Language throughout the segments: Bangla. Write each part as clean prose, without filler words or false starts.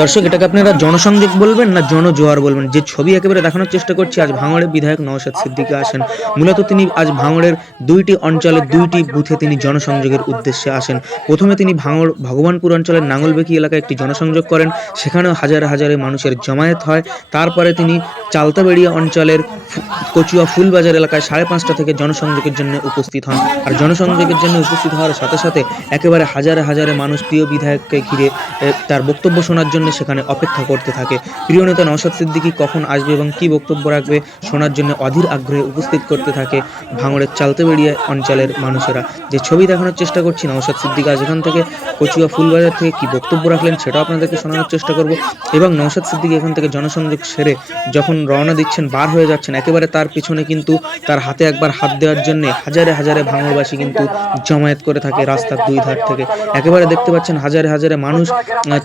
দর্শক, এটাকে আপনারা জনসংযোগ বলবেন না জনজোয়ার বলবেন? যে ছবি একেবারে দেখানোর চেষ্টা করছি, আজ ভাঙড়ের বিধায়ক নওশাদ সিদ্দিকী আসেন। মূলত তিনি আজ ভাঙড়ের ২টি অঞ্চলে ২টি বুথে তিনি জনসংযোগের উদ্দেশ্যে আসেন। প্রথমে তিনি ভাঙড় ভগবানপুর অঞ্চলের নাঙ্গলবেকি এলাকায় একটি জনসংযোগ করেন, সেখানেও হাজারে হাজারে মানুষের জমায়েত হয়। তারপরে তিনি চালতাবেড়িয়া অঞ্চলের কচুয়া ফুলবাজার এলাকায় ৫:৩০ থেকে জনসংযোগের জন্য উপস্থিত হন। আর জনসংযোগের জন্য উপস্থিত হওয়ার সাথে সাথে একেবারে হাজারে হাজারে মানুষ প্রিয় বিধায়ককে ঘিরে তার বক্তব্য শোনার জন্য সেখানে অপেক্ষা করতে থাকে। প্রিয় নেতা নওশাদ সিদ্দিকী কখন আসবে এবং কী বক্তব্য রাখবে শোনার জন্য অধীর আগ্রহে উপস্থিত করতে থাকে ভাঙড়ের চালতাবেড়িয়া অঞ্চলের মানুষেরা। যে ছবি দেখানোর চেষ্টা করছি, নওশাদ সিদ্দিকী আজ এখান থেকে কচুয়া ফুলবাজার থেকে কী বক্তব্য রাখলেন সেটাও আপনাদেরকে শোনানোর চেষ্টা করব। এবং নওশাদ সিদ্দিকী এখান থেকে জনসংযোগ সেরে যখন রওনা দিচ্ছেন, বার হয়ে যাচ্ছেন, একেবারে তার পিছনে কিন্তু তার হাতে একবার হাত দেওয়ার জন্য হাজারে হাজারে ভাঙড়বাসী কিন্তু জমায়েত করে থাকে রাস্তার দুই ধার থেকে। একেবারে দেখতে পাচ্ছেন হাজারে হাজারে মানুষ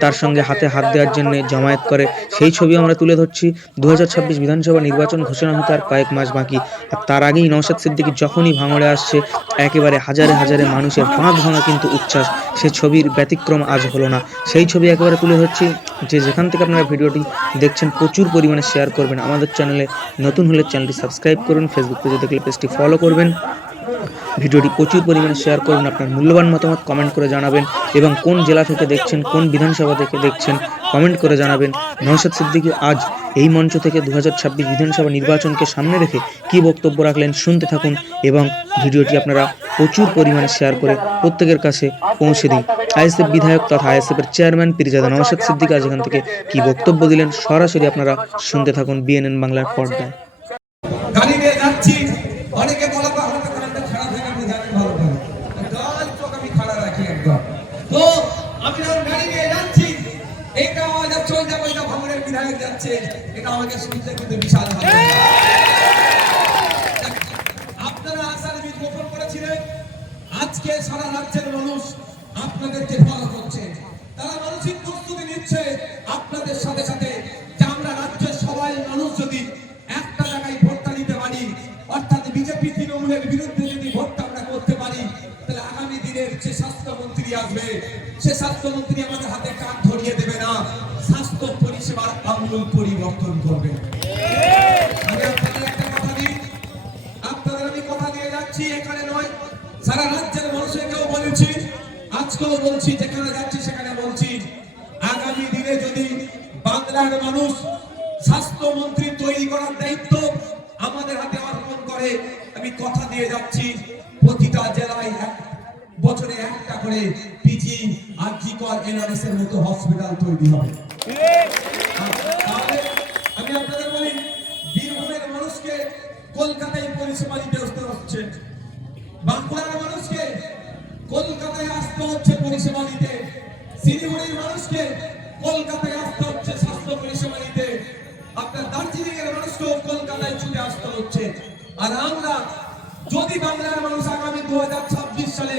তার সঙ্গে হাতে হাত দেওয়ার জন্য জমায়েত করে। সেই ছবি আমরা তুলে ধরছি। ২০২৬ বিধানসভা নির্বাচন ঘোষণা হতে আর কয়েক মাস বাকি, আর তার আগেই নওশাদ সিদ্দিকী যখনই ভাঙড়ে আসছে একেবারে হাজারে হাজারে মানুষের বাঁধ ভাঙা কিন্তু উচ্ছ্বাস। সে ছবির ব্যতিক্রম আজ হলো না। সেই ছবি একেবারে তুলে ধরছি। যে যেখান থেকে আপনারা ভিডিওটি দেখছেন প্রচুর পরিমাণে শেয়ার করবেন। আমাদের চ্যানেলে নতুন হলে চ্যানেলটি সাবস্ক্রাইব করুন, ফেসবুক পেজে দেখলে পেজটি ফলো করবেন, ভিডিওটি প্রচুর পরিমাণে শেয়ার করবেন, আপনার মূল্যবান মতামত কমেন্ট করে জানাবেন এবং কোন জেলা থেকে দেখছেন, কোন বিধানসভা থেকে দেখছেন কমেন্ট করে জানাবেন। নওশাদ সিদ্দিকী আজ এই মঞ্চ থেকে ২০২৬ বিধানসভা নির্বাচনকে সামনে রেখে কী বক্তব্য রাখলেন শুনতে থাকুন এবং ভিডিওটি আপনারা প্রচুর পরিমাণে শেয়ার করে প্রত্যেকের কাছে পৌঁছে দিন। আইএসএফ বিধায়ক তথা আইএসএফের চেয়ারম্যান পীরজাদা নওশাদ সিদ্দিকী আজ এখান থেকে কী বক্তব্য দিলেন সরাসরি আপনারা শুনতে থাকুন বিএনএন বাংলার পর্দায়। অনেকে বলে আমাদের কানটা খারাপ হয়ে গেছে, জানেন ভালো করে গাল চোখ আমি খাড়া রাখি একদম। তো আমি যখন গাড়ি নিয়ে যাচ্ছি, এইটা আওয়াজ যাচ্ছে, ওইটা ওইটা ভাঙড়ের বিধায়ক যাচ্ছে, এটা আমাকে শুনতে কিন্তু বিশাল ভালো। আপনারা আশার বীজ বপন করেছিলেন, আজকে সারা রাজ্যের মানুষ আপনাদেরকে ফলো করছে, তারা মানসিক প্রস্তুতি নিচ্ছে আপনাদের সাথে সাথে, যে আমরা রাজ্যের সবাই মানুষ যদি একটা জায়গায় ভোটটা দিতে পারি, অর্থাৎ বিজেপি তৃণমূলের বিরুদ্ধে যদি ভোটটা আমরা করতে পারি, তাহলে আগামী দিনের যে স্বাস্থ্যমন্ত্রী আসবে, সে স্বাস্থ্যমন্ত্রী আমাদের হাতে কান ধরিয়ে দেবে না, স্বাস্থ্য পরিষেবার আমূল পরিবর্তন করবে। আমি আপনাদের একটা কথা দিই, আপনাদের আমি কথা দিয়ে যাচ্ছি, এখানে নয় সারা রাজ্যের মানুষকেও বলেছি, আজকেও বলছি, যেখানে যাচ্ছি সেখানে বলছি, আগামী দিনে যদি বাংলার মানুষ স্বাস্থ্যমন্ত্রী তৈরি করার দায়িত্ব আমাদের হাতে অর্পণ করে, আমি কথা দিয়ে যাচ্ছি প্রতিটা জেলায় বছরে একটা করে পিজি আর জিকর এনআরএস এর মতো হসপিটাল তৈরি হবে। আমি আপনাদের বলি, বীরভূমের মানুষকে কলকাতায় পরিষেবা দিতে হচ্ছে, বাঁকুড়ার মানুষকে কলকাতায় আসতে হচ্ছে পরিষেবা দিতে, শিলিগুড়ির মানুষকে কলকাতায় আসতে হচ্ছে স্বাস্থ্য পরিষেবা দিতে, আপনার দার্জিলিং এর মানুষকেও কলকাতায় ছুটে আসতে হচ্ছে। আর আমরা যদি বাংলার মানুষ আগামী ২০২৬ সালে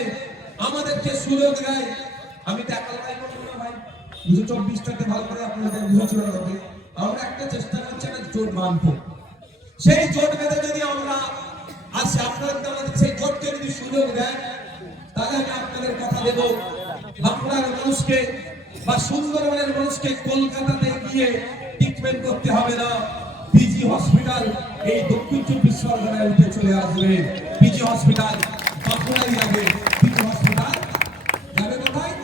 আমাদেরকে সুযোগ দেয়, আমি তো একাই বলবো না ভাই, ২০২৪টাতে ভালো করে আপনাদের বুঝতে হবে, আমরা একটা চেষ্টা করছি একটা জোট বাঁধবো। সেই জোট বেঁধে যদি আমরা আসে, আপনারা আমাদের সেই জোটকে যদি সুযোগ দেয়, তাহলে আমি আপনাদের কথা দেব, বাংলার মানুষকে বা সুন্দরবনের মানুষকে কলকাতাতে গিয়ে ট্রিটমেন্ট করতে হবে না, পিজি হসপিটাল এই দক্ষিণ ২৪ পরগনায় উঠে চলে আসবে। পিজি হসপিটাল বাঁকুড়ায় যাবে, পিজি হসপিটাল যাবে কোথায়?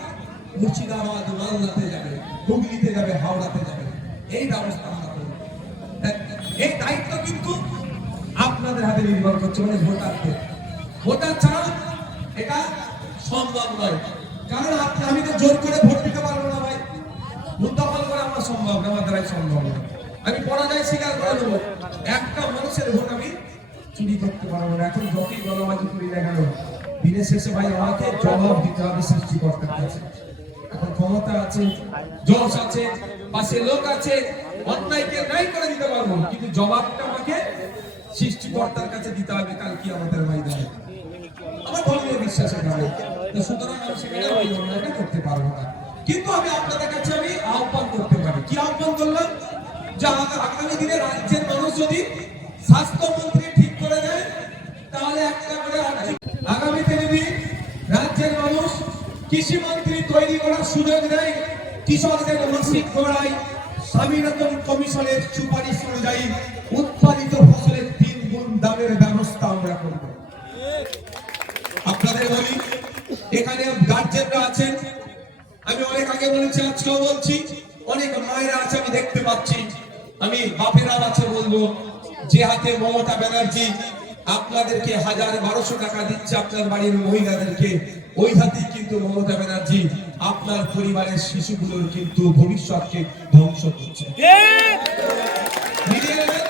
মুর্শিদাবাদ, মালদাতে যাবে, হুগলিতে যাবে, হাওড়াতে যাবে। এই ব্যবস্থা আমরা করব। এই দায়িত্ব কিন্তু আপনাদের হাতে নির্ভর করছে, মানে ভোটারদের। ভোটার ছাড়া এটা সম্ভব নয়, কারণ আমি তো জোর করে ভোট দিতে পারবো না ভাই, মুদ্দাফল করে আমার সম্ভব না, আমার দ্বারাই সম্ভব না। আমি পরাজয় স্বীকার করে দেবো, একটা মানুষের ভোট আমি চুরি করতে পারবো না। এখন যতই গণবাজি করি না কেন, দিনের শেষে ভাই আমাকে জবাব দিতে হবে সৃষ্টিকর্তার কাছে। এখন ক্ষমতা আছে, যশ আছে, পাশে লোক আছে, অন্যায়কে ন্যায় করে দিতে পারবো, কিন্তু জবাবটা আমাকে সৃষ্টিকর্তার কাছে দিতে হবে কাল কি আমাদের ময়দানে। আমার ধর্মীয় বিশ্বাসের কারণে, সুতরাং আমি সেখানে ওই অন্যায়টা করতে পারবো না। কিন্তু আমি আপনাদের কাছে আমি আহ্বান করতে পারি, কি আহ্বান করলাম, যে আগামী দিনে রাজ্যের মানুষ যদি স্বাস্থ্যমন্ত্রী ঠিক করে দেয়, তাহলে একটা করে আগামীতে যদি রাজ্যের মানুষ কৃষি মন্ত্রী তৈরি করার সুযোগ দেয়, কৃষকদের মাসিক গড়াই স্বামীনাথন কমিশনের সুপারিশ অনুযায়ী উৎপাদিত ফসলের 3 গুণ দামের ব্যবস্থা আমরা করব। আপনাদের বলি, এখানে গার্জেনরা আছেন, আমি অনেক আগে বলেছি, আজকেও বলছি, অনেক মায়েরা আছে আমি দেখতে পাচ্ছি, আমি বাপেরা আছে বলবো, যে হাতে মমতা ব্যানার্জি আপনাদেরকে 1000-1200 টাকা দিচ্ছে আপনার বাড়ির মহিলাদেরকে, ওই হাতেই কিন্তু মমতা ব্যানার্জি আপনার পরিবারের শিশুগুলোর কিন্তু ভবিষ্যৎকে ধ্বংস করছে। মিলিয়ে নেবেন,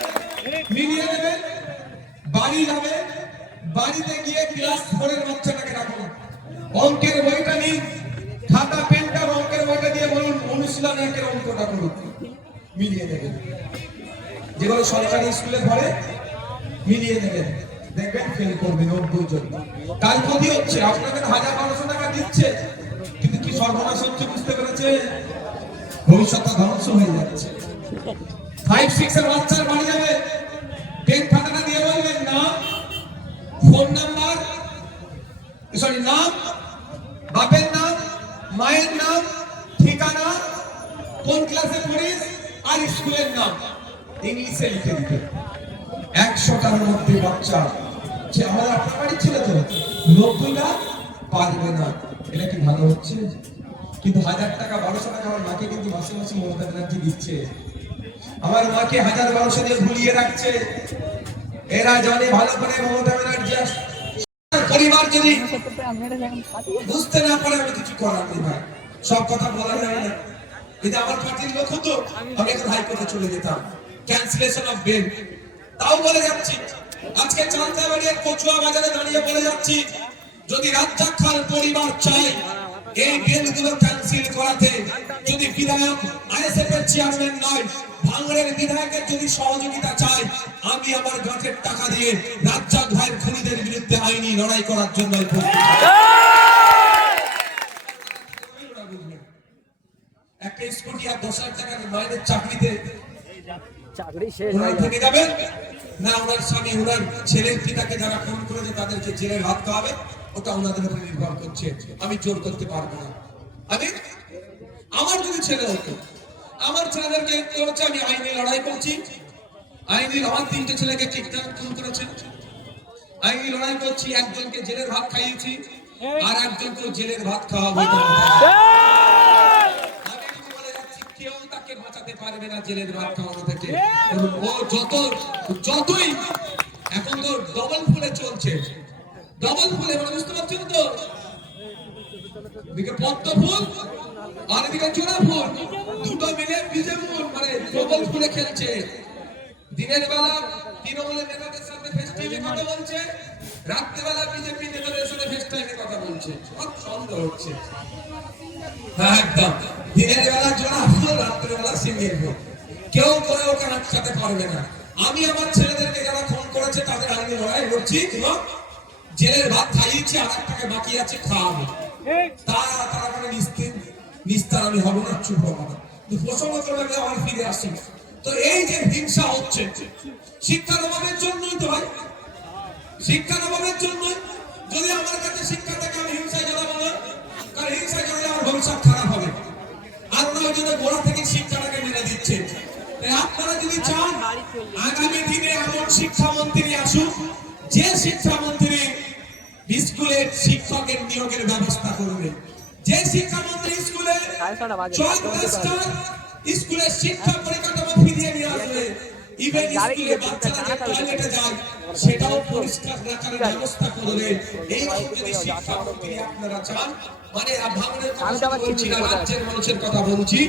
মিলিয়ে নেবেন, বাড়ি যাবে, বাড়িতে গিয়ে ক্লাস 4 এর বাচ্চাটাকে রাখুন, অঙ্কের বইটা নিন, খাতা পেনটা অঙ্কের বইটা দিয়ে বলুন অনুশীলন 1-এর অঙ্কটা করুন, মিলিয়ে নেবেন। যেগুলো সরকারি স্কুলে পড়ে মিলিয়ে নেবেন, দেখবেন ফেল করবে 90 জন। কাল ক্ষতি হচ্ছে, আপনাদের 1000-1200 টাকা দিচ্ছে, কিন্তু কি সর্বনাশ হচ্ছে বুঝতে পেরেছে? ভবিষ্যৎটা ধ্বংস হয়ে যাচ্ছে। 5-6 এর বাচ্চার বাড়ি যাবে, পেন খাতাটা দিয়ে বলবেন নাম, ফোন নাম্বার, নাম, বাপের নাম, মায়ের নাম, ঠিকানা, কোন ক্লাসে পড়িস, আর স্কুলের নাম ইংলিশে লিখে দিতে। 100টার মধ্যে বাচ্চা, সে আমাদের আপনার বাড়ির ছেলে তো 90টা পারবে না, এটা কি ভালো হচ্ছে? কিন্তু 1000 টাকা 1200 টাকা আমার মাকে কিন্তু মাসে মাসে মমতা ব্যানার্জি দিচ্ছে, আমার মাকে 1000-1200 দিয়ে ভুলিয়ে রাখছে। এরা জানে ভালো করে মমতা ব্যানার্জি পরিবার যদি বুঝতে না পারে, আমি কিছু করার নেই ভাই, সব কথা বলা যায় না। যদি আমার পার্টির লোক হতো আমি এখন হাইকোর্টে চলে যেতাম, ক্যান্সেলেশন অফ বেল। তাও বলে যাচ্ছি, আজকে চান্দাবাড়ির কচুয়া বাজারে দাঁড়িয়ে বলে যাচ্ছি, যদি রাজ্জাক খান পরিবার চাই এই বেলগুলো ক্যান্সেল করাতে, যদি বিধায়ক আইএসএফ এর চেয়ারম্যান নয় ভাঙড়ের বিধায়কের যদি সহযোগিতা চাই, আমি আমার গাঁটের টাকা দিয়ে রাজ্জাক ভাইয়ের খুনিদের বিরুদ্ধে আইনি লড়াই করার জন্য একটা স্কুটি আর 10,000 টাকার মাইনের চাকরিতে চাকরি শেষ থেকে যাবেন না, ওনার স্বামী ওনার ছেলের পিতাকে যারা খুন করেছে তাদেরকে জেলের ভাত খাওয়াবে, ওটা ওনাদের উপরে নির্ভর করছে, আমি জোর করতে পারবো না। আমি আমার যদি ছেলে হতো, আমার ছেলেদেরকে হচ্ছে আমি আইনি লড়াই করছি, আইনি আমার 3টে ছেলেকে কিডন্যাপ খুন করেছে, আইনি লড়াই করছি, একজনকে জেলের ভাত খাইয়েছি আর একজনকে জেলের ভাত খাওয়াবো। কেউ তাকে বাঁচাতে পারবে না জেলের ভাত খাওয়ানো থেকে। ও যতই এখন তো ডবল ফুলে চলছে, ডবল ফুলে, মানে বুঝতে পারছেন তো, এদিকে পদ্ম ফুল আর এদিকে চূড়া ফুল, দুটো মিলে বিজে ফুল, মানে ডবল ফুলে খেলছে। দিনের বেলা তৃণমূলের নেতাদের সাথে ফেস টাইমে কথা বলছে, রাত্রেবেলা বিজেপি নেতাদের সাথে ফেস টাইমে কথা বলছে, সব সন্দেহ হচ্ছে। একদম দিনের বেলা জোড়া ফুল, রাত্রেবেলা সিঙ্গেল ফুল, কেউ করে ওকে আটকাতে পারবে না। আমি আমার ছেলেদেরকে যারা ফোন করেছে তাদের আইনি লড়াই করছি এবং জেলের ভাত খাইয়েছি, আর একটাকে বাকি আছে খাওয়াবো, তারা মানে নিস্তার আমি হবো না, চুপ হবো না। প্রসঙ্গত লাগলে আমার ফিরে আসছি। তো এই যে হিংসা হচ্ছে শিক্ষার অভাবের জন্যই তো হয়, শিক্ষার অভাবের জন্যই। যদি আমার কাছে শিক্ষা থাকে আমি হিংসায় জড়াবো না, কারণ হিংসায় জড়ালে আমার ভবিষ্যৎ খারাপ হবে। আর ওই জন্য গোড়া থেকে শিক্ষাটাকে মেনে দিচ্ছে। আপনারা যদি চান আগামী দিনে এমন শিক্ষামন্ত্রী আসুক, যে শিক্ষামন্ত্রী স্কুলের শিক্ষকের নিয়োগের ব্যবস্থা করবে, যে শিক্ষামন্ত্রী স্কুলে স্কুলের শিক্ষা পরিকাঠামো ফিরিয়ে নিয়ে আসবে, ইভেন স্কুলে বাচ্চারা যে টয়লেটে যায় সেটাও পরিষ্কার রাখার ব্যবস্থা করবে। এই যদি শিক্ষামন্ত্রী আপনারা চান, মানে ভাঙনের কথা বলছি না, রাজ্যের মানুষের কথা বলছি,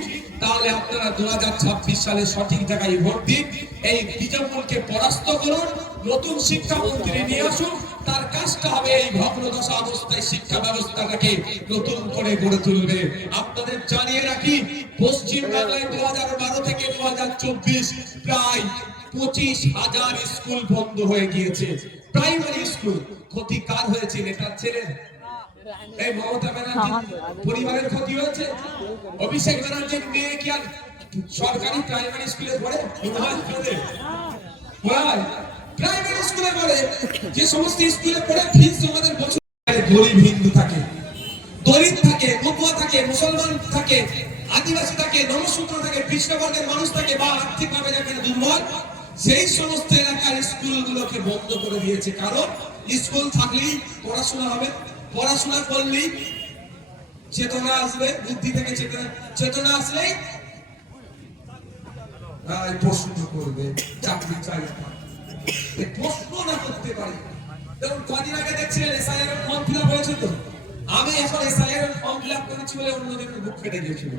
তাহলে আপনারা 2026 সালে সঠিক জায়গায় ভোট দিন, এই বিজেপিকে পরাস্ত করুন, নতুন শিক্ষামন্ত্রী নিয়ে আসুন। তার কাজটা হবে এই ভগ্নদশা অবস্থায় শিক্ষা ব্যবস্থাটাকে নতুন করে গড়ে তুলবে। আপনাদের জানিয়ে রাখি, পশ্চিম বাংলায় 2012 থেকে 2024 প্রায় 25,000 স্কুল বন্ধ হয়ে গিয়েছে, প্রাইমারি স্কুল। ক্ষতি কার হয়েছে? নেতার ছেলের, এই মমতা ব্যানার্জি পরিবারের ক্ষতি হয়েছে। অভিষেক ব্যানার্জির মেয়ে কি আর সরকারি প্রাইমারি স্কুলে পড়ে? প্রাইমারি স্কুলে পড়ে, যে সমস্ত স্কুলে পড়ে ফিস আমাদের বছর। গরিব হিন্দু থাকে, দলিত থাকে, মতুয়া থাকে, মুসলমান থাকে, আদিবাসী থাকে, নমশূদ্র থাকে, কৃষ্ণবর্গের মানুষ থাকে বা আর্থিকভাবে যারা দুর্বল, সেই সমস্ত এলাকার স্কুলগুলোকে বন্ধ করে দিয়েছে। কারণ স্কুল থাকলেই পড়াশোনা হবে, পড়াশোনা করলেই চেতনা আসবে, বুদ্ধি থেকে চেতনা আসলেই প্রশ্ন করবে, চাকরি চাই। প্রশ্ন না করতে পারি। যেমন কদিন আগে দেখছিলেন এসআইআর এর ফর্ম ফিল আপ হয়েছে তো, আমি এখন এসআইআর এর ফর্ম ফিল আপ করেছি বলে অন্যদের বুক ফেটে গিয়েছিল।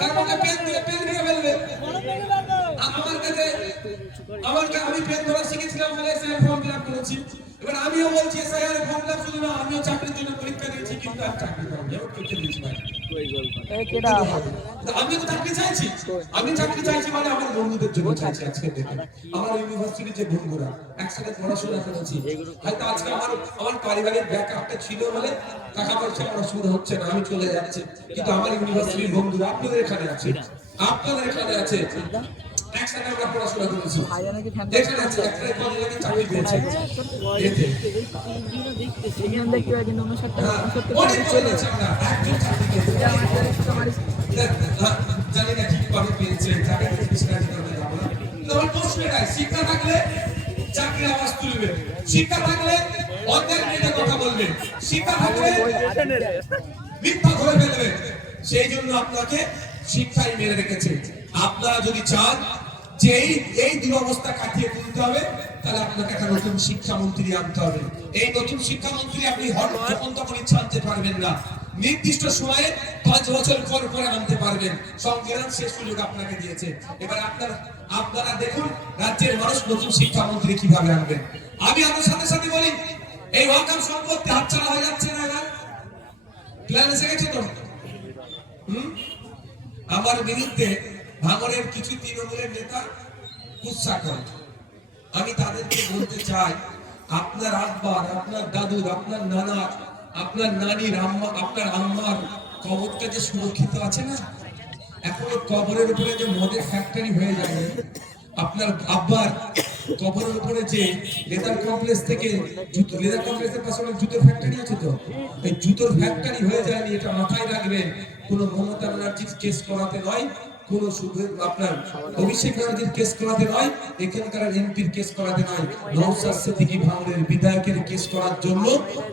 কারণ পেন দিয়ে ফেলবে। আমি পেন ধরা শিখেছিলাম বলে এসআইআর ফর্ম ফিল আপ করেছি। এবার আমিও বলছি এসআইআর এর ফর্ম ফিল আপ শুধু না, আমিও চাকরির জন্য পরীক্ষা দিয়েছি, কিন্তু আর চাকরি পাইনি। আমি করতে দিয়েছি ভাই। আমি তো চাকরি চাইছি, আমি চাকরি চাইছি মানে আমার বন্ধুদের জন্য চাইছি। আজকে দেখেন আমার ইউনিভার্সিটির যে বন্ধুরা একসাথে পড়াশোনা করেছি, হয়তো আজকে আমার পারিবারিক ব্যাকআপটা ছিল বলে টাকা পয়সা আমার অসুবিধা হচ্ছে না, আমি চলে যাচ্ছি। কিন্তু আমার ইউনিভার্সিটির বন্ধুরা আপনাদের এখানে আছে, আপনাদের এখানে আছে, একসাথে আমরা পড়াশোনা করেছি। এখানে আছে একটা কলেজে আমি চাকরি পেয়েছি। এতে অনেক কলেজ আছে, আমরা একজন চাকরি পেয়েছি। জানি না ঠিক কবে পেয়েছে, জানি না বিস্তারিত করতে যাবো না। কিন্তু আমার প্রশ্ন এটাই, শিক্ষা থাকলে চাকরি আওয়াজ তুলবে, শিক্ষা থাকলে অন্যের বিরুদ্ধে কথা বলবে, শিক্ষা থাকলে মিথ্যা ধরে ফেলবে। সেই জন্য আপনাকে শিক্ষাই মেরে রেখেছে। আপনারা যদি চান যে এই দুরবস্থা কাটিয়ে তুলতে হবে, তাহলে আপনাকে একটা নতুন শিক্ষামন্ত্রী আনতে হবে। এই নতুন শিক্ষামন্ত্রী আপনি যখন তখন ইচ্ছা আনতে পারবেন না, নির্দিষ্ট সময়ে 5 বছর পর পরে আনতে পারবেন। সংবিধান সেই সুযোগ আপনাকে দিয়েছে। এবার আপনারা দেখুন রাজ্যের মানুষ নতুন শিক্ষামন্ত্রী কিভাবে আনবেন। আমি আমার সাথে সাথে বলি, এই ওয়াকাফ সম্পত্তি হাতছাড়া হয়ে যাচ্ছে না। এবার প্ল্যান এসে গেছে তো। আমার বিরুদ্ধে ভাঙড়ের কিছু তৃণমূলের নেতা গুসা করে। আমি তাদেরকে বলতে চাই, আপনার আব্বার, আপনার দাদুর, আপনার নানার, আপনার নানির আম্মা, আপনার আম্মার কবরটা যে সুরক্ষিত আছে না, এখনো কবরের উপরে যে মদের ফ্যাক্টরি হয়ে যায়, আপনার আব্বার কবরের উপরে যে লেদার কমপ্লেক্স থেকে লেদার কমপ্লেক্সের পাশে অনেক জুতোর ফ্যাক্টরি আছে তো, এই জুতোর ফ্যাক্টরি হয়ে যায়নি, এটা মাথায় রাখবেন। কোনো মমতা ব্যানার্জির কেস করাতে নয়, কোন শুধু আপনার অভিষেক ব্যানার্জির কেস করাতে নয়, এখানকার এমপির কেস করাতে নয়, নওশাদ সিদ্দিকী ভাঙড়ের বিধায়কের কেস করার জন্য,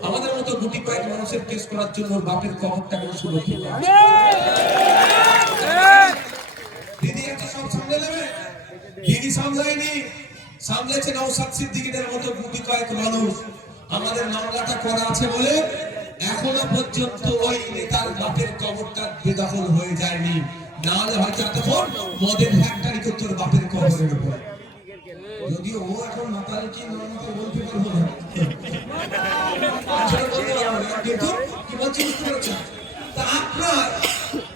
আমাদের মতো গুটি কয়েক মানুষের কেস করার জন্য বাপের কবরটা কেন সুরক্ষিত আছে? দিদি একটা সব সামলে নেবে, দিদি সামলায়নি, সামলেছে নওশাদ সিদ্দিকীদের মতো গুটি কয়েক মানুষ। আমাদের মামলাটা করা আছে বলে এখনো পর্যন্ত ওই নেতার বাপের কবরটা বেদখল হয়ে যায়নি। না হলে হয়তো এতক্ষণ মদের ফ্যাক্টরি করতো বাপের কবরের উপর। যদিও ও এখন মাতাল কি নর্মাল বলতে পারবো না, কিন্তু কি বলছি বুঝতে পারছেন? তা আপনার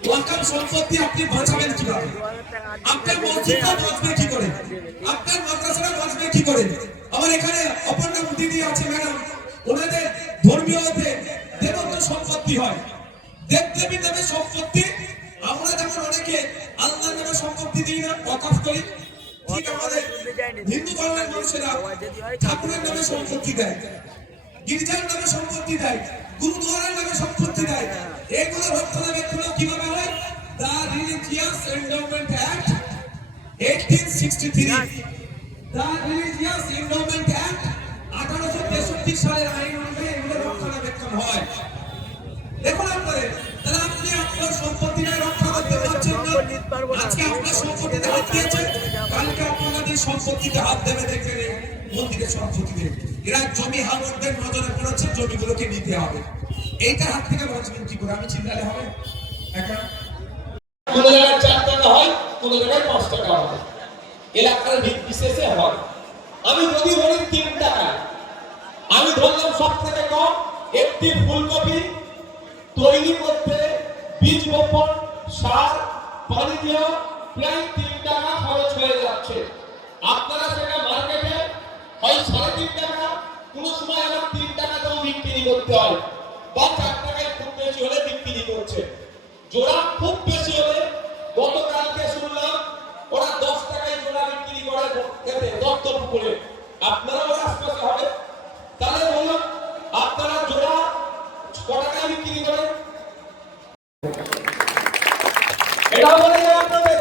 ওয়াকাফ সম্পত্তি আপনি বাঁচাবেন কিভাবে? আপনার মসজিদটা বাঁচবে কি করে? আপনার মাদ্রাসাটা বাঁচবে কি করে? আমার এখানে অপর্ণা দিদি আছে ম্যাডাম, ওনাদের ধর্মীয়তে দেবত্ব সম্পত্তি হয়, দেবদেবী নামে সম্পত্তি। আমরা যেমন অনেকে আল্লাহর নামে সম্পত্তি দিই না, ওয়াকাফ করি, ঠিক আমাদের হিন্দু ধর্মের মানুষেরা ঠাকুরের নামে সম্পত্তি দেয়, গির্জার নামে সম্পত্তি দেয়, গুরুদ্বারের নামে সম্পত্তি দেয়। এগুলো রক্ষণাবেক্ষণ কিভাবে হয়? The religious endowment act 1863, the religious endowment act 1863 সালের আইন অনুযায়ী এগুলো রক্ষণাবেক্ষণ হয়। দেখুন আপনাদের, তাহলে আপনি আপনার সম্পত্তিটা রক্ষা করতে পারছেন না। আজকে আপনার সম্পত্তিতে হাত দিয়েছে, কালকে আপনাদের সম্পত্তিতে হাত দেবে, দেখবেন মন্দিরের সম্পত্তিতে। এরা জমি হাওড়দের নজরে পড়েছে, জমিগুলোকে নিতে হবে। এইটা হাত থেকে বাঁচবেন কি করে? আমি চিন্তালে হবে এখন কোন জায়গায় 4 টাকা হয়, কোন জায়গায় 5 টাকা হয়, এলাকার বিশেষে হয়। আমি যদি বলি 3 টাকা, আমি ধরলাম সব থেকে কম একটি ফুলকপি তৈরি করতে বীজ বপন, সার, পানি দেওয়া প্রায় 3 টাকা খরচ হয়ে যাচ্ছে। আপনারা সেটা মার্কেটে হয় 3.5 টাকা, কোন সময় আবার 3 টাকাতেও বিক্রি করতে হয়, বা 4 টাকায় খুব বেশি হলে বিক্রি করছে। জোড়া খুব বেশি হলে গতকালকে শুনলাম ওরা 10 টাকায় জোড়া বিক্রি করে দত্তপুকুরে। আপনারাও আশপাশে হবে, তাহলে বলুন আপনারা জোড়া কত টাকায় বিক্রি করেন? এটাও বলে যায় আপনাদের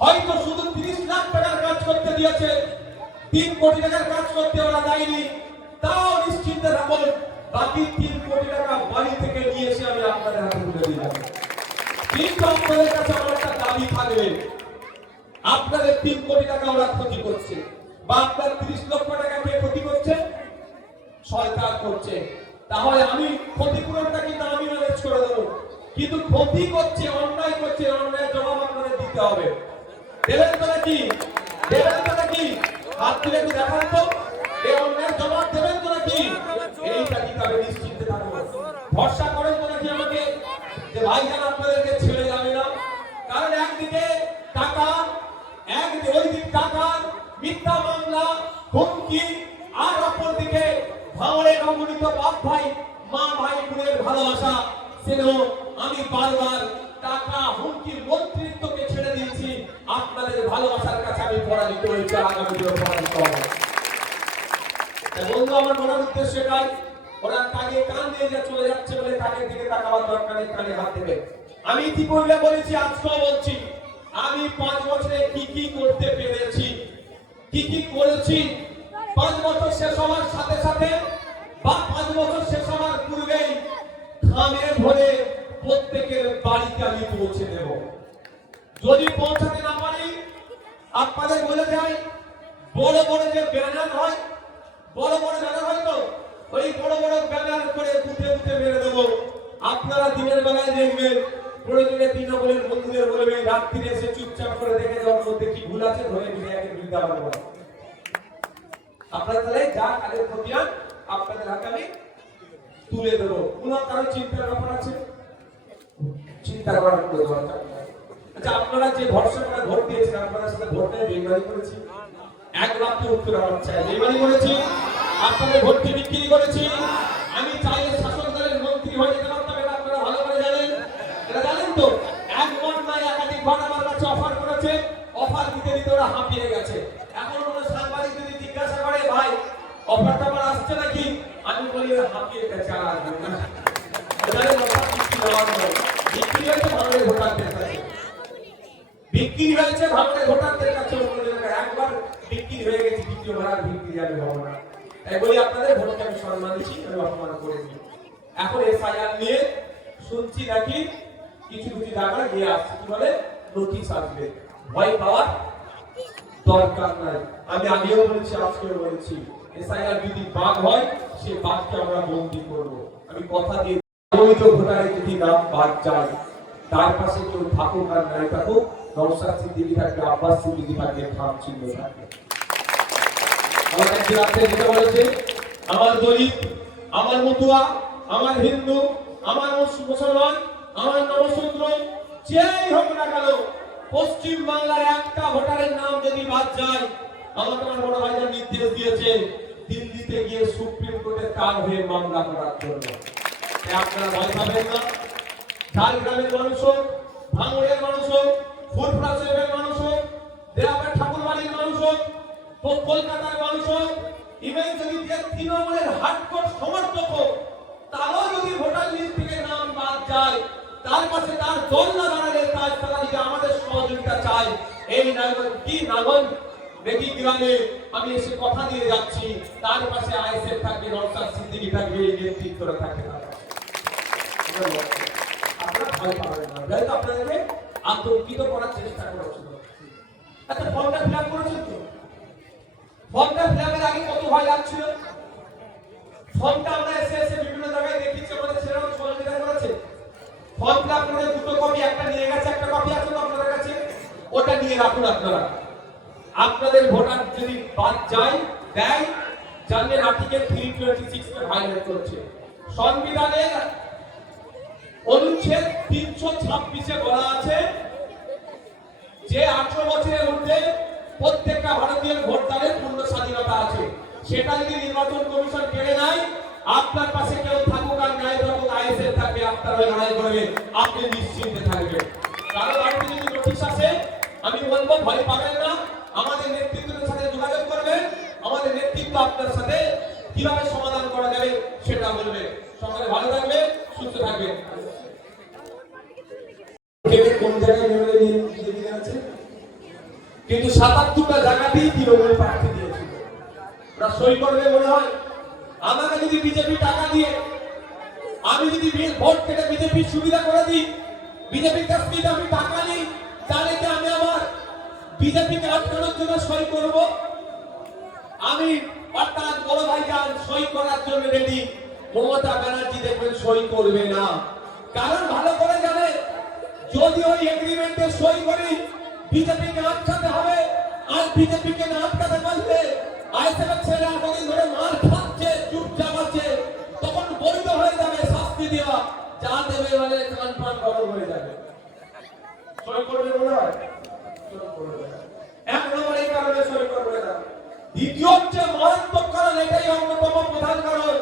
হয়তো শুধু 30 লাখ টাকার কাজ করতে দিয়েছে, 3 কোটি টাকার কাজ করতে ওরা দেয়নি, তাও নিশ্চিন্তে থাকুন বাকি 3 কোটি টাকা বাড়ি থেকে নিয়ে এসে আমি আপনাদের হাতে তুলে দিলাম। কিন্তু আপনাদের কাছে আমার একটা দাবি থাকবে, আপনাদের 3 কোটি টাকা ওরা ক্ষতি করছে বা আপনার 30 লক্ষ টাকা কে ক্ষতি করছে? সরকার করছে। তাহলে আমি ক্ষতিপূরণটা কিন্তু আমি ম্যানেজ করে দেবো, কিন্তু ক্ষতি করছে, অন্যায় করছে, অন্যায়ের জবাব আপনাদের দিতে হবে। দেবেন তো নাকি? দেবেন তো নাকি? হাত তুলে একটু দেখান তো, এই অন্যায়ের জবাব দেবেন তো নাকি? এইটা দিতে হবে, নিশ্চিন্তে থাকুন। ভরসা করেন তো নাকি আমাকে যে ভাইজান আপনাদেরকে ছেড়ে যাবে না? কারণ একদিকে টাকা, একদিকে ওইদিকে টাকা, মিথ্যা মামলা, হুমকি, আর অপরদিকে ভাঙড়ের অমৃত বাপ ভাই, মা ভাই বোনের ভালোবাসা, স্নেহ। আমি বারবার টাকা, হুমকি, মন্ত্রিত্বকে ছেড়ে দিয়েছি, আপনাদের ভালোবাসার কাছে আমি পরাজিত হয়েছি, আগামী দিনে পরাজিত হব। বন্ধু, আমার বলার উদ্দেশ্য এটাই, ওরা কানে কান দিয়ে যে চলে যাচ্ছে বলে কানের দিকে তাকাবার দরকার নেই, কানে হাত দেবে। আমি ইতিপূর্বে বলেছি, আজকেও বলছি, আমি 5 বছরে কি কি করতে পেরেছি, কি কি করেছি। 5 বছর শেষ হওয়ার সাথে সাথে বা 5 বছর শেষ হওয়ার পূর্বেই খামে ভরে প্রত্যেকের বাড়িতে আমি পৌঁছে দেব। যদি পৌঁছাতে না পারি, আপনাদের বলে যাই, বড় বড় যে ব্যানার হয়, বড় বড় ব্যানার হয় তো, ওই বড় বড় ব্যানার করে বুথে বুথে মেরে দেবো। আপনারা দিনের বেলায় দেখবেন, প্রয়োজনে তৃণমূলের বন্ধুদের বলবেন, রাত্রিরে এসে চুপচাপ করে দেখে যাওয়ার মধ্যে কি ভুল আছে, ধরে বিধায়কের বিরুদ্ধে আবার বলা। আপনারা তাহলে যা কাজের খতিয়ান আপনাদের হাতে আমি তুলে দেবো। কোনো কারো চিন্তার ব্যাপার আছে? চিন্তা করার কোনো দরকার নেই। আচ্ছা, আপনারা যে ভরসা করে ভোট দিয়েছেন, আপনাদের সাথে ভোট নিয়ে বেইমানি করেছি? এক বাক্যে উত্তর আমার চাই। বেইমানি করেছি? আপনাদের ভোটকে বিক্রি করেছি? আমি চাইলে শাসক দলের মন্ত্রী হয়ে যেতে পারতাম, এটা আপনারা ভালো করে জানেন। এটা জানেন তো, এক মন নয় একাধিকবার আমার কাছে অফার করেছে, অফার দিতে দিতে ওরা হাঁপিয়ে গেছে। এখন কোনো সাংবাদিক যদি জিজ্ঞাসা করে, ভাই অফারটা আমার আসছে নাকি, আমি বলি হাঁপিয়ে গেছে, আর আসবে না। জানেন অফার বিক্রি হওয়ার নয়, বিক্রি হয়েছে ভাঙড়ের ভোটারদের কাছে, বিক্রি হয়েছে ভাঙড়ের ভোটারদের কাছে। একবার বিক্রি হয়ে গেছে, দ্বিতীয়বার আর বিক্রি আমি হবো না। তাই বলি আপনাদের ভোটকে আমি সম্মান দিচ্ছি, আমি অপমান করেছি। এখন এফআইআর নিয়ে শুনছি নাকি কিছু কিছু জায়গায় গিয়ে আসছে, কি বলে নোটিশ আসবে। ভয় পাওয়ার দরকার নাই। আমি আগেও বলেছি, আজকেও বলেছি, এসআইআর যদি বাদ হয়, সে বাদকে আমরা বন্দী করব। আমি কথা দিয়ে অবৈধ ভোটারের যদি নাম বাদ যায়, তার পাশে কেউ থাকুক আর নাই থাকুক, নওশাদ সিদ্দিকী থাকবে, আব্বাস সিদ্দিকী থাকবে, খাম চিহ্ন থাকবে। আমার একদিন আপনি যেটা বলেছে, আমার দলিত, আমার মতুয়া, আমার হিন্দু, আমার মুসলমান, আমার নবশূদ্র, যেই হোক না কেন, পশ্চিম বাংলার একটা ভোটারের নাম যদি বাদ যায়, আমাকে আমার বড় ভাইজান নির্দেশ দিয়েছে দিল্লিতে গিয়ে সুপ্রিম কোর্টে তার হয়ে মামলা করার জন্য। আপনারা ভয় পাবেন না। ঝাড়গ্রামের মানুষ হোক, ভাঙড়ের মানুষ হোক, ফুরফুরা শরীফের মানুষ হোক, দেওয়াবের ঠাকুরবাড়ির মানুষ হোক, কলকাতার মানুষ হোক, ইভেন যদি তৃণমূলের হার্ডকোর সমর্থক হোক, তারও যদি ভোটার লিস্ট থেকে নাম বাদ যায়, তার পাশে তার দল না দাঁড়ালে তারা যদি আমাদের সহযোগিতা চায়, এই নাগন কি নাগন বেগি গ্রামে আমি এসে কথা দিয়ে যাচ্ছি, তার পাশে আইএসএফ থাকবে, নওশাদ সিদ্দিকী থাকবে, এই নেতৃত্বরা থাকবে। আপনারা ভয় পাবেন না, যাই তো আপনাদেরকে আতঙ্কিত করার চেষ্টা করেছিল। আচ্ছা, ফর্মটা ফিল আপ করেছেন তো? ফর্মটা ফিল আপের আগে কত ভয় লাগছিল? ফর্মটা আমরা এসে এসে বিভিন্ন জায়গায় দেখিয়েছি, আমাদের সেরকম সহযোগিতা করেছে। ফর্ম ফিল আপ করে 2টো কপি, একটা নিয়ে গেছে, একটা কপি আছে তো আপনাদের কাছে, ওটা নিয়ে রাখুন আপনারা। আপনাদের ভোটার যদি বাদ যায় দেয়, জানবেন আর্টিকেল 326 কে ভায়োলেট করছে। সংবিধানের অনুচ্ছেদ 326 এ বলা আছে যে 18 বছরের ঊর্ধ্বে প্রত্যেকটা ভারতীয় ভোটদানের পূর্ণ স্বাধীনতা আছে। সেটা যদি নির্বাচন কমিশন কেড়ে নেয়, আপনার পাশে কেউ থাকুক আর নাই থাকুক, আইএসএফ থাকবে, আপনার হয়ে লড়াই করবে, আপনি নিশ্চিন্তে থাকবেন। কারণ আপনি যদি নোটিশ আসে, আমি বলবো ভয় পাবেন না, আমাদের নেতৃত্বের সাথে যোগাযোগ করবেন, আমাদের নেতৃত্ব আপনার সাথে কিভাবে সমাধান করা যাবে সেটা বলবে। সকলে ভালো থাকবে, সুস্থ থাকবে। কেটে কোন জায়গায় নেমে দিয়ে আছে, কিন্তু ৭৭টা জায়গাতেই তৃণমূল প্রার্থী দিয়েছিল। ওরা সই করবে মনে হয়? আমাকে যদি বিজেপি টাকা দিয়ে, আমি যদি ভোট কেটে বিজেপির সুবিধা করে দিই, বিজেপির কাছ থেকে আমি টাকা নিই, তাহলে কি আমি আমার বিজেপিকে আটকানোর জন্য সই করব? আমি অর্থাৎ বড় ভাইজান সই করার জন্য রেডি, মমতা ব্যানার্জি দেখবেন সই করবে না। কারণ ভালো করে জানে, যদি ওই এগ্রিমেন্টে সই করি বিজেপিকে আটকাতে হবে, আর বিজেপিকে না আটকাতে পারলে আইএসএফের ছেলেরা কদিন ধরে মার খাচ্ছে, চুপচাপ আছে, তখন বৈধ হয়ে যাবে শাস্তি দেওয়া, যা দেবে মানে কান পান গরম হয়ে যাবে। সই করবে মনে হয়? সই করবে না। এক নম্বর এই কারণে সই করবে না। দ্বিতীয় হচ্ছে মারাত্মক কারণ, এটাই অন্যতম প্রধান কারণ।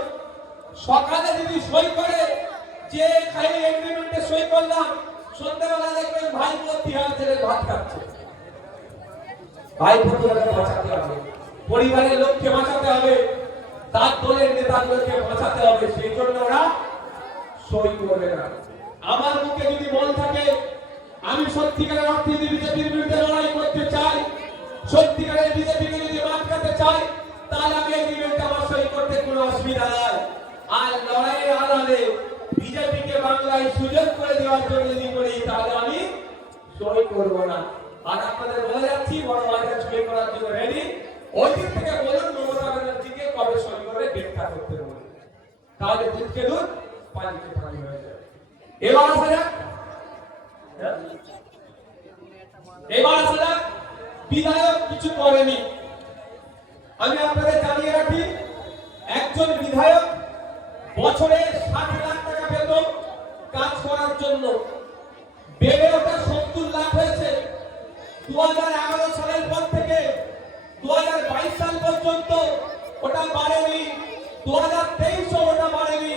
সকালে যদি সই করে যে খাই এগ্রিমেন্টে সই করলাম, সন্ধ্যাবেলা দেখবেন ভাই বোন তিহার ছেলে ভাত খাচ্ছে। ভাই বোনকে বাঁচাতে হবে, পরিবারের লোককে বাঁচাতে হবে, তার দলের নেতাগুলোকে বাঁচাতে হবে, সেই জন্য ওরা সই করবে না। আমার মুখে যদি মন থাকে, আমি সত্যিকারের অর্থে যদি বিজেপির বিরুদ্ধে লড়াই করতে চাই, সত্যিকারের বিজেপিকে যদি আটকাতে চাই, তাহলে আমি এগ্রিমেন্টে আমার সই করতে কোনো অসুবিধা নাই। আর লড়াইয়ের আড়ালে বিজেপিকে বাংলায় সুযোগ করে দেওয়ার জন্য যদি করি, তাহলে আমি সই করব না। আর আপনাদের বলে যাচ্ছি, বড় ভাইরা সই করার জন্য রেডি। ওই দিন থেকে বলুন মমতা ব্যানার্জিকে কবে সই করে ব্যাখ্যা করতে বলুন, তাহলে দুধকে দুধ পানিকে পানি হয়ে যাবে। এবার আসা যাক, বিধায়ক কিছু করেনি। আমি আপনাদের জানিয়ে রাখি, একজন বিধায়ক বছরে ৬০ লাখ টাকা বেতন কাজ করার জন্য, বেড়ে ওটা ৭০ লাখ হয়েছে। ২০১১ সালের পর থেকে ২০২২ সাল পর্যন্ত ওটা বাড়েনি, ২০২৩ ওটা বাড়েনি,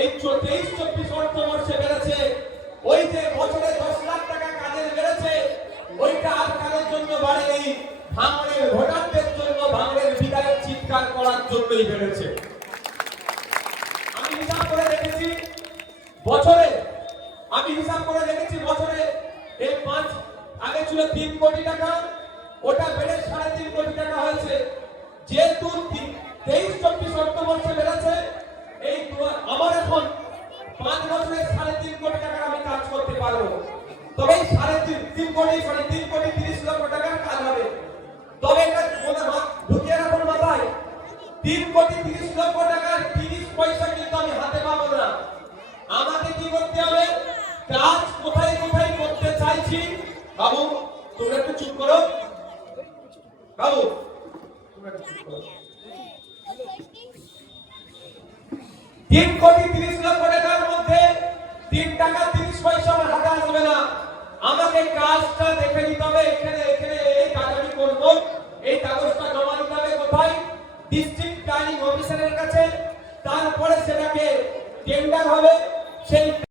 এই ২৩-২৪ অর্থবর্ষে বেড়েছে। ওই যে বছরে ১০ লাখ টাকা কাজের বেড়েছে, ওইটা আর কারোর জন্য বাড়েনি, ভাঙড়ের ভোটারদের জন্য, ভাঙড়ের বিধায়ক চিৎকার করার জন্যই বেড়েছে। আমি হিসাব করে দেখেছি বছরে, এই ৫ আগে ছিল ৩ কোটি টাকা, ওটা বেড়ে ৩.৫ কোটি টাকা হয়েছে। যেহেতু ২৩-২৪ অর্থবর্ষে বেড়েছে, এই আমার এখন ৫ বছরে ৩.৫ কোটি টাকার আমি কাজ করতে পারবো। তবে ৩.৫ কোটি ৩.৩০ লক্ষ টাকার কাজ হবে। তবে এটা ঢুকিয়ে রাখুন মাথায়, ৩.৩০ লক্ষ টাকার ৩০ পয়সা কিন্তু আমি হাতে পাবো না। আমাকে কি করতে হবে, কাজ কোথায় কোথায় করতে চাইছি। বাবু তোমরা একটু চুপ করো, বাবু তোমরা একটু চুপ করো। ৩.৩০ লক্ষ টাকার মধ্যে ৩ টাকা ৩০ পয়সা আমার হাতে আসবে না। আমাকে কাজটা দেখে নিতে হবে, এখানে এই কাজ আমি করব, এই কাগজটা জমা দিতে হবে কোথায়, ডিস্ট্রিক্ট প্ল্যানিং অফিসারের কাছে। তারপরে সেটাকে টেন্ডার হবে, সেই